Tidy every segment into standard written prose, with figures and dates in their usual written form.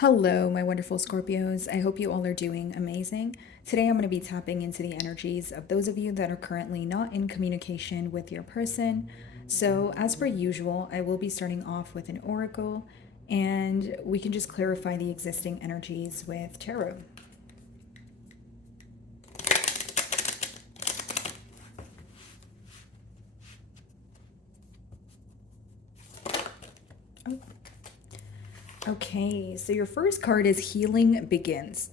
Hello, my wonderful Scorpios. I hope you all are doing amazing. Today, I'm going to be tapping into the energies of those of you that are currently not in communication with your person. So, as per usual, I will be starting off with an oracle, and we can just clarify the existing energies with tarot. Oh. Okay, so your first card is Healing Begins.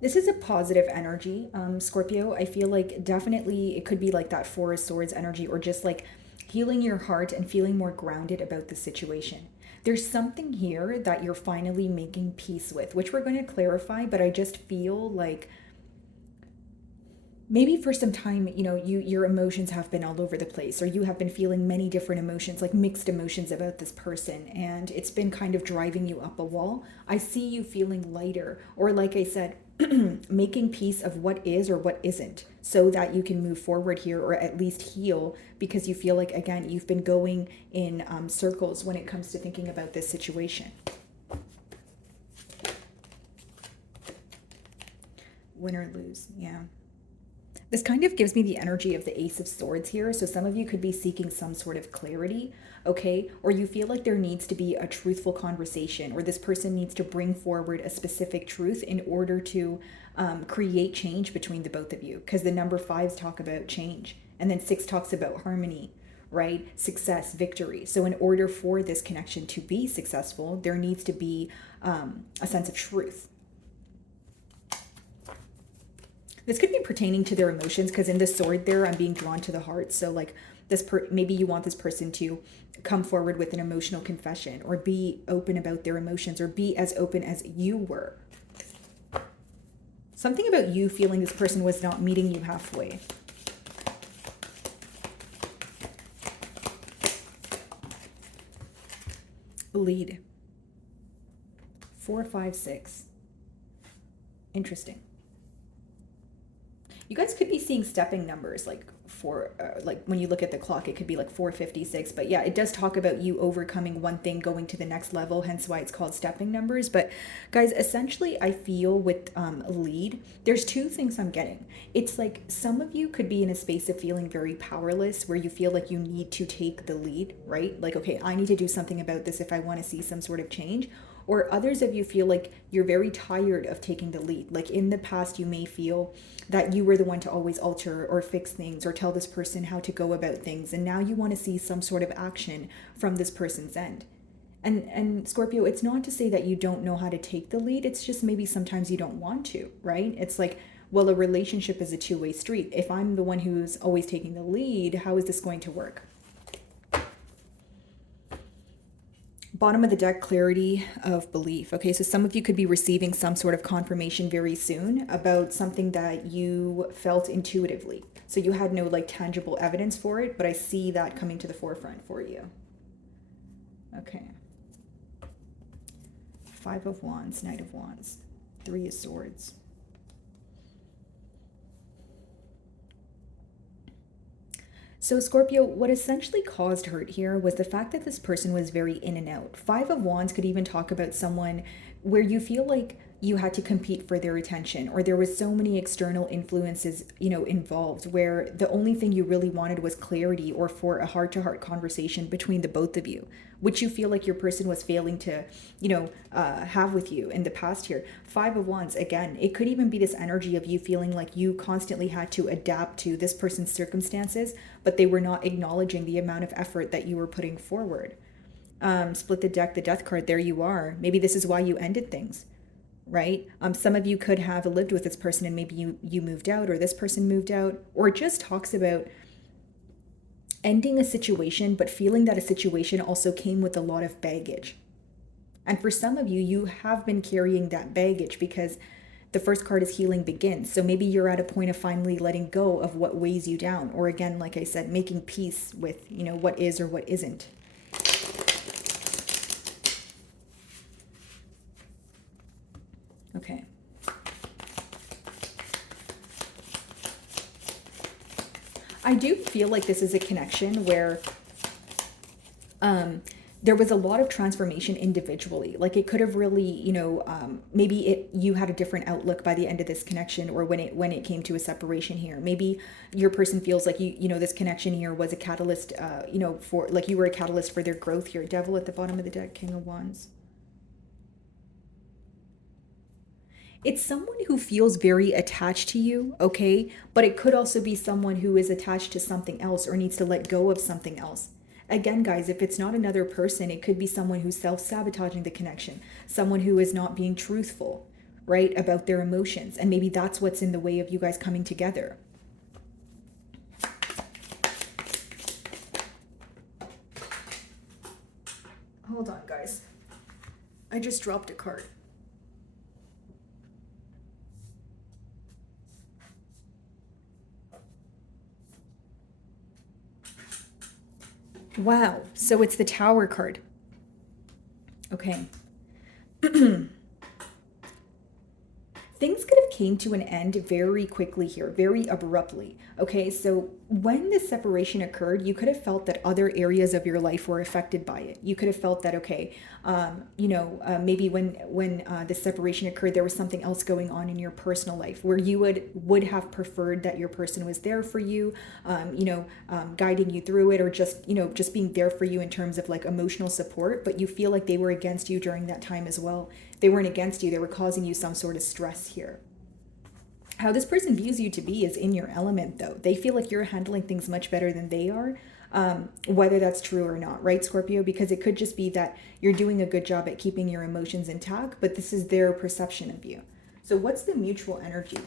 This is a positive energy, Scorpio. I feel like definitely it could be like that Four of Swords energy, or just like healing your heart and feeling more grounded about the situation. There's something here that you're finally making peace with, which we're going to clarify, but I just feel like maybe for some time, your emotions have been all over the place, or you have been feeling many different emotions, like mixed emotions about this person, and it's been kind of driving you up a wall. I see you feeling lighter, or like I said, making peace of what is or what isn't, so that you can move forward here, or at least heal, because you feel like, again, you've been going in circles when it comes to thinking about this situation. Win or lose, yeah. This kind of gives me the energy of the Ace of Swords here. So some of you could be seeking some sort of clarity, okay? Or you feel like there needs to be a truthful conversation, or this person needs to bring forward a specific truth in order to create change between the both of you. Because the number fives talk about change, and then 6 talks about harmony, right? Success, victory. So in order for this connection to be successful, there needs to be a sense of truth. This could be pertaining to their emotions, because in the sword there, I'm being drawn to the heart. So like maybe you want this person to come forward with an emotional confession, or be open about their emotions, or be as open as you were. Something about you feeling this person was not meeting you halfway. Lead. 4, 5, 6. Interesting. You guys could be seeing stepping numbers, like like when you look at the clock, it could be like 4:56. But yeah, it does talk about you overcoming one thing, going to the next level, hence why it's called stepping numbers. But guys, essentially, I feel with lead, there's 2 things I'm getting. It's like some of you could be in a space of feeling very powerless, where you feel like you need to take the lead, right? Like, okay, I need to do something about this if I want to see some sort of change. Or others of you feel like you're very tired of taking the lead. Like in the past, you may feel that you were the one to always alter or fix things, or tell this person how to go about things. And now you want to see some sort of action from this person's end. And Scorpio, it's not to say that you don't know how to take the lead. It's just maybe sometimes you don't want to, right? It's like, well, a relationship is a two-way street. If I'm the one who's always taking the lead, how is this going to work? Bottom of the deck, clarity of belief. Okay, so some of you could be receiving some sort of confirmation very soon about something that you felt intuitively. So you had no like tangible evidence for it, but I see that coming to the forefront for you. Okay. 5 of Wands, Knight of Wands, 3 of Swords. So Scorpio, what essentially caused hurt here was the fact that this person was very in and out. 5 of Wands could even talk about someone where you feel like you had to compete for their attention, or there was so many external influences, involved, where the only thing you really wanted was clarity, or for a heart-to-heart conversation between the both of you, which you feel like your person was failing to, have with you in the past here. 5 of Wands, again, it could even be this energy of you feeling like you constantly had to adapt to this person's circumstances, but they were not acknowledging the amount of effort that you were putting forward. Split the deck, the death card, there you are. Maybe this is why you ended things, right? Some of you could have lived with this person, and maybe you moved out, or this person moved out, or it just talks about ending a situation, but feeling that a situation also came with a lot of baggage. And for some of you, you have been carrying that baggage, because the first card is Healing Begins. So maybe you're at a point of finally letting go of what weighs you down, or again, like I said, making peace with, what is or what isn't. Okay. I do feel like this is a connection where there was a lot of transformation individually. Like it could have really, maybe you had a different outlook by the end of this connection, or when it came to a separation here. Maybe your person feels like this connection here was a catalyst, for like you were a catalyst for their growth here. Devil at the bottom of the deck, King of Wands. It's someone who feels very attached to you, okay? But it could also be someone who is attached to something else or needs to let go of something else. Again, guys, if it's not another person, it could be someone who's self-sabotaging the connection, someone who is not being truthful, right, about their emotions. And maybe that's what's in the way of you guys coming together. Hold on, guys. I just dropped a card. Wow, so it's the Tower card. Okay. Things could have came to an end very quickly here, very abruptly. Okay, so when this separation occurred, you could have felt that other areas of your life were affected by it. You could have felt that, okay, maybe when the separation occurred, there was something else going on in your personal life where you would have preferred that your person was there for you, guiding you through it, or just being there for you in terms of like emotional support. But you feel like they were against you during that time as well. They weren't against you, they were causing you some sort of stress here. How this person views you to be is in your element, though. They feel like you're handling things much better than they are, whether that's true or not, right, Scorpio? Because it could just be that you're doing a good job at keeping your emotions intact, but this is their perception of you. So what's the mutual energy?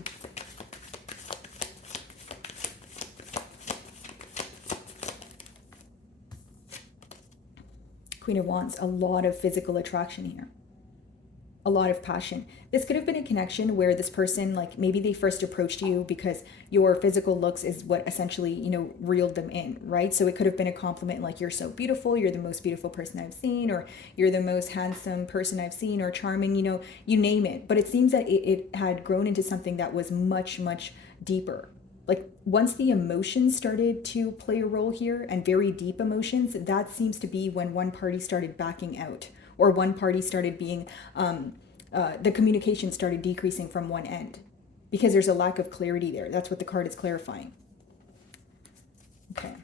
Queen of Wands, a lot of physical attraction here. A lot of passion. This could have been a connection where this person, like maybe they first approached you because your physical looks is what essentially, reeled them in, right? So it could have been a compliment like, you're so beautiful, you're the most beautiful person I've seen, or you're the most handsome person I've seen, or charming, you name it. But it seems that it had grown into something that was much, much deeper. Like once the emotions started to play a role here, and very deep emotions, that seems to be when one party started backing out, or one party started being, the communication started decreasing from one end, because there's a lack of clarity there. That's what the card is clarifying. Okay.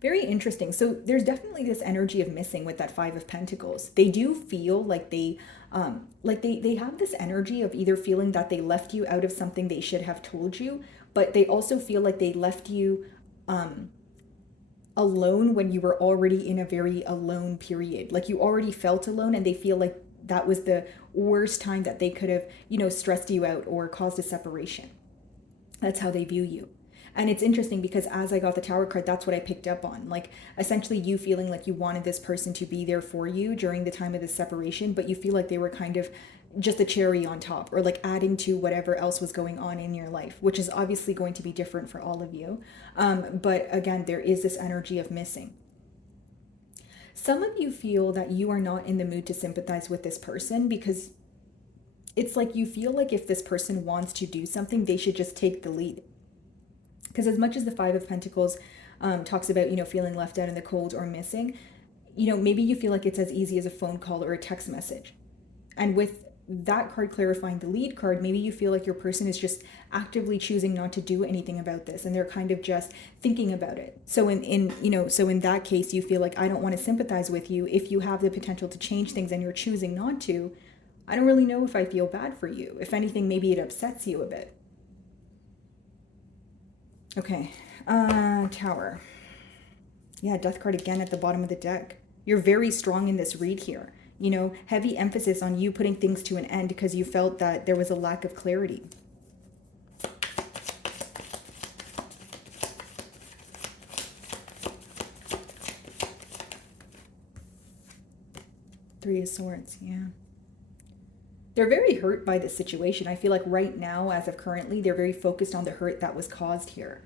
Very interesting. So there's definitely this energy of missing with that Five of Pentacles. They do feel like they have this energy of either feeling that they left you out of something they should have told you, but they also feel like they left you alone when you were already in a very alone period. Like you already felt alone, and they feel like that was the worst time that they could have, stressed you out or caused a separation. That's how they view you. And it's interesting because as I got the Tower card, that's what I picked up on. Like essentially you feeling like you wanted this person to be there for you during the time of the separation, but you feel like they were kind of just a cherry on top, or like adding to whatever else was going on in your life, which is obviously going to be different for all of you. But again, there is this energy of missing. Some of you feel that you are not in the mood to sympathize with this person, because it's like you feel like if this person wants to do something, they should just take the lead. Because as much as the Five of Pentacles talks about, feeling left out in the cold or missing, maybe you feel like it's as easy as a phone call or a text message. And with that card clarifying the lead card, maybe you feel like your person is just actively choosing not to do anything about this, and they're kind of just thinking about it. So in that case, you feel like, I don't want to sympathize with you. If you have the potential to change things and you're choosing not to, I don't really know if I feel bad for you. If anything, maybe it upsets you a bit. Okay, Tower. Yeah, Death card again at the bottom of the deck. You're very strong in this read here. Heavy emphasis on you putting things to an end because you felt that there was a lack of clarity. Three of Swords, yeah. They're very hurt by this situation. I feel like right now, as of currently, they're very focused on the hurt that was caused here.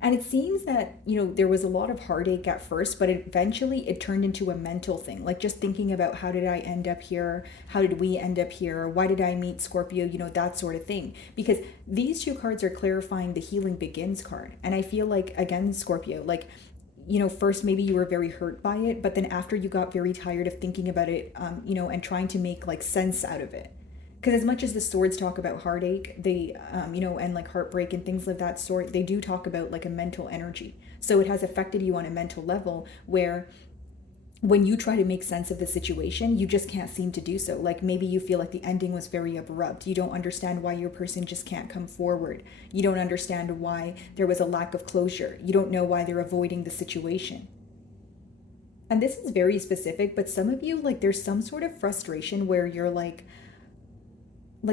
And it seems that, there was a lot of heartache at first, but eventually it turned into a mental thing. Like just thinking about how did I end up here? How did we end up here? Why did I meet Scorpio? That sort of thing. Because these two cards are clarifying the healing begins card. And I feel like, again, Scorpio, like, first maybe you were very hurt by it, but then after you got very tired of thinking about it, and trying to make like sense out of it, because as much as the swords talk about heartache, they and like heartbreak and things of that sort, they do talk about like a mental energy. So it has affected you on a mental level where when you try to make sense of the situation, you just can't seem to do so. Like maybe you feel like the ending was very abrupt. You don't understand why your person just can't come forward. You don't understand why there was a lack of closure. You don't know why they're avoiding the situation. And this is very specific, but some of you, like, there's some sort of frustration where you're like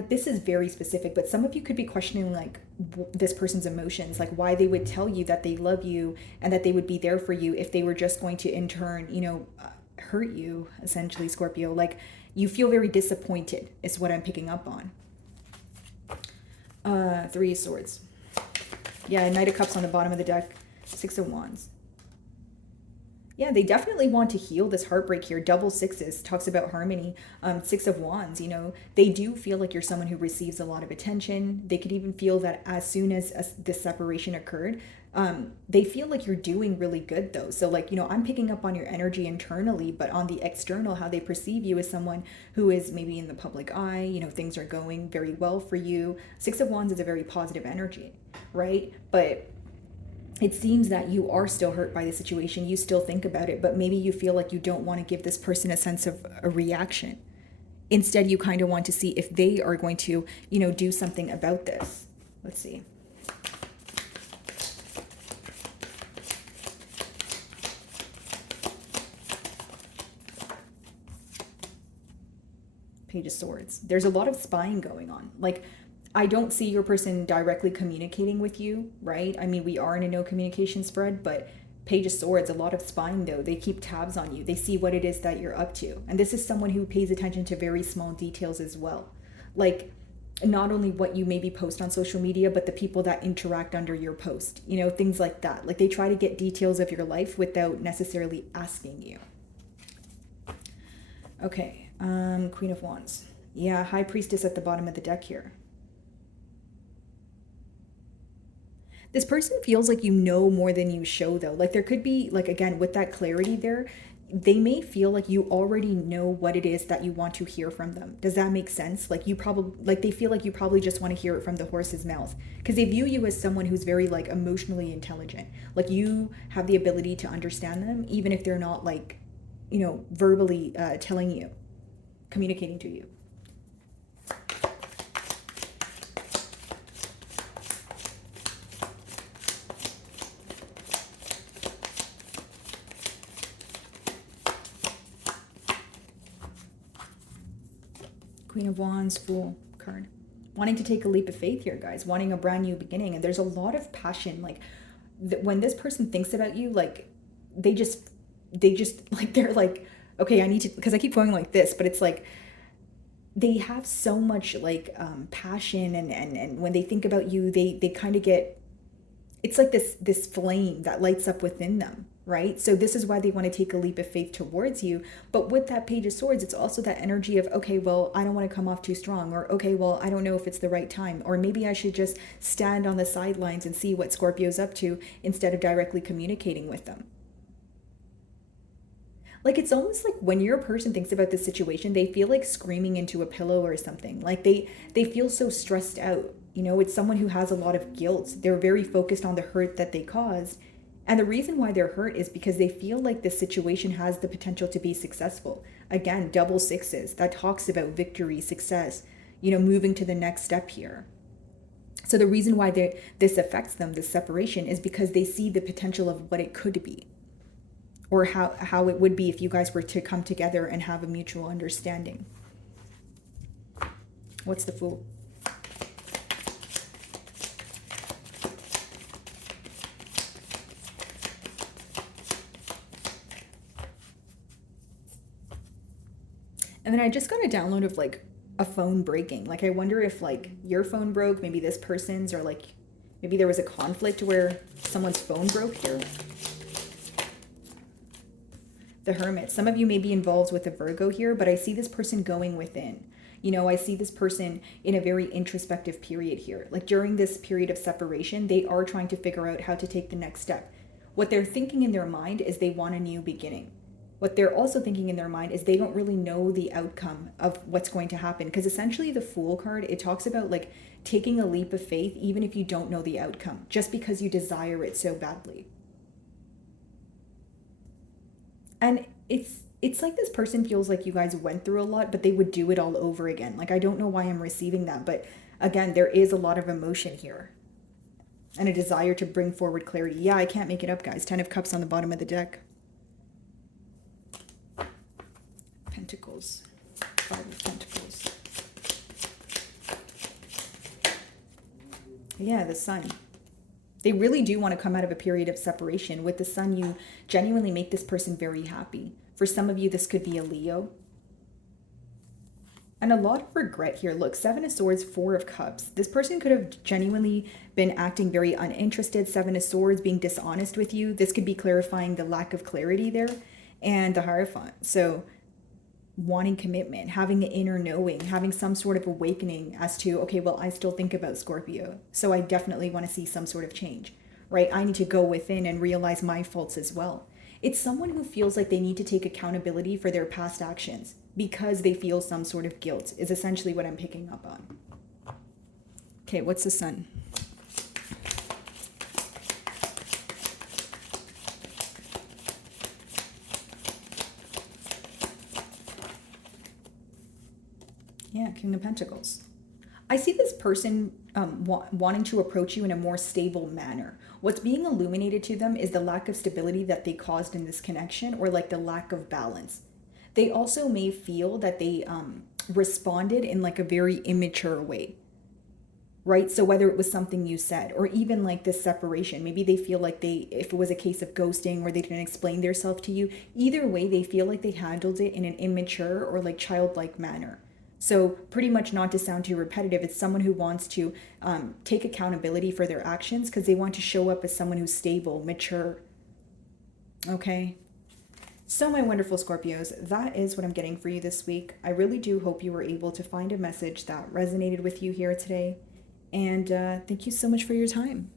this is very specific, but some of you could be questioning like this person's emotions, like why they would tell you that they love you and that they would be there for you if they were just going to in turn, hurt you, essentially, Scorpio. Like you feel very disappointed is what I'm picking up on. Three of Swords. Yeah, Knight of Cups on the bottom of the deck. Six of Wands. Yeah, they definitely want to heal this heartbreak here. Double sixes talks about harmony. Six of Wands, they do feel like you're someone who receives a lot of attention. They could even feel that as soon as this separation occurred, they feel like you're doing really good though. So like, I'm picking up on your energy internally, but on the external, how they perceive you as someone who is maybe in the public eye, things are going very well for you. Six of Wands is a very positive energy, right? But it seems that you are still hurt by the situation. You still think about it, but maybe you feel like you don't want to give this person a sense of a reaction. Instead, you kind of want to see if they are going to, do something about this. Let's see. Page of Swords. There's a lot of spying going on. Like, I don't see your person directly communicating with you, right? I mean, we are in a no communication spread, but Page of Swords, a lot of spying though. They keep tabs on you. They see what it is that you're up to. And this is someone who pays attention to very small details as well. Like not only what you maybe post on social media, but the people that interact under your post, things like that. Like they try to get details of your life without necessarily asking you. Okay, Queen of Wands. Yeah, High Priestess at the bottom of the deck here. This person feels like you know more than you show though. Like there could be, like, again, with that clarity there, they may feel like you already know what it is that you want to hear from them. Does that make sense? Like you probably, like they feel like you probably just want to hear it from the horse's mouth because they view you as someone who's very like emotionally intelligent. Like you have the ability to understand them even if they're not like, verbally telling you, communicating to you. Queen of Wands, Fool card. Wanting to take a leap of faith here, guys. Wanting a brand new beginning. And there's a lot of passion. Like, when this person thinks about you, like, they just, like, they're like, okay, I need to, because I keep going like this, but it's like, they have so much, like, passion. And when they think about you, they kind of get, it's like this flame that lights up within them, right? So this is why they want to take a leap of faith towards you. But with that Page of Swords, it's also that energy of, okay, well, I don't want to come off too strong, or okay, well, I don't know if it's the right time, or maybe I should just stand on the sidelines and see what Scorpio's up to instead of directly communicating with them. Like it's almost like when your person thinks about this situation, they feel like screaming into a pillow or something. Like they feel so stressed out. It's someone who has a lot of guilt. They're very focused on the hurt that they caused. And the reason why they're hurt is because they feel like this situation has the potential to be successful. Again, double sixes, that talks about victory, success, moving to the next step here. So the reason why this affects them, this separation, is because they see the potential of what it could be, or how it would be if you guys were to come together and have a mutual understanding. What's the Fool? And then I just got a download of like a phone breaking. Like I wonder if like your phone broke, maybe this person's, or like Maybe there was a conflict where someone's phone broke here. The Hermit. Some of you may be involved with a Virgo here, but I see this person going within. You know, I see this person in a very introspective period here. Like during this period of separation, they are trying to figure out how to take the next step. What they're thinking in their mind is they want a new beginning. What they're also thinking in their mind is they don't really know the outcome of what's going to happen. Because essentially the Fool card, it talks about like taking a leap of faith even if you don't know the outcome, just because you desire it so badly. And it's like this person feels like you guys went through a lot, but they would do it all over again. Like I don't know why I'm receiving that, but again, there is a lot of emotion here and a desire to bring forward clarity. Yeah, I can't make it up, guys. 10 of Cups on the bottom of the deck. Pentacles. 5 of Pentacles. Yeah, the Sun. They really do want to come out of a period of separation. With the Sun, you genuinely make this person very happy. For some of you, this could be a Leo. And a lot of regret here. Look, 7 of Swords, 4 of Cups. This person could have genuinely been acting very uninterested. 7 of Swords, being dishonest with you. This could be clarifying the lack of clarity there. And the Hierophant. So wanting commitment, having an inner knowing, having some sort of awakening as to, okay, well, I still think about Scorpio, so I definitely want to see some sort of change, right? I need to go within and realize my faults as well. It's someone who feels like they need to take accountability for their past actions because they feel some sort of guilt is essentially what I'm picking up on. Okay, what's the Sun? Yeah, King of Pentacles. I see this person wanting to approach you in a more stable manner. What's being illuminated to them is the lack of stability that they caused in this connection, or like the lack of balance. They also may feel that they responded in like a very immature way, right? So whether it was something you said or even like this separation, maybe they feel like if it was a case of ghosting or they didn't explain themselves to you, either way, they feel like they handled it in an immature or like childlike manner. So pretty much, not to sound too repetitive, it's someone who wants to take accountability for their actions because they want to show up as someone who's stable, mature. Okay. So my wonderful Scorpios, that is what I'm getting for you this week. I really do hope you were able to find a message that resonated with you here today. And thank you so much for your time.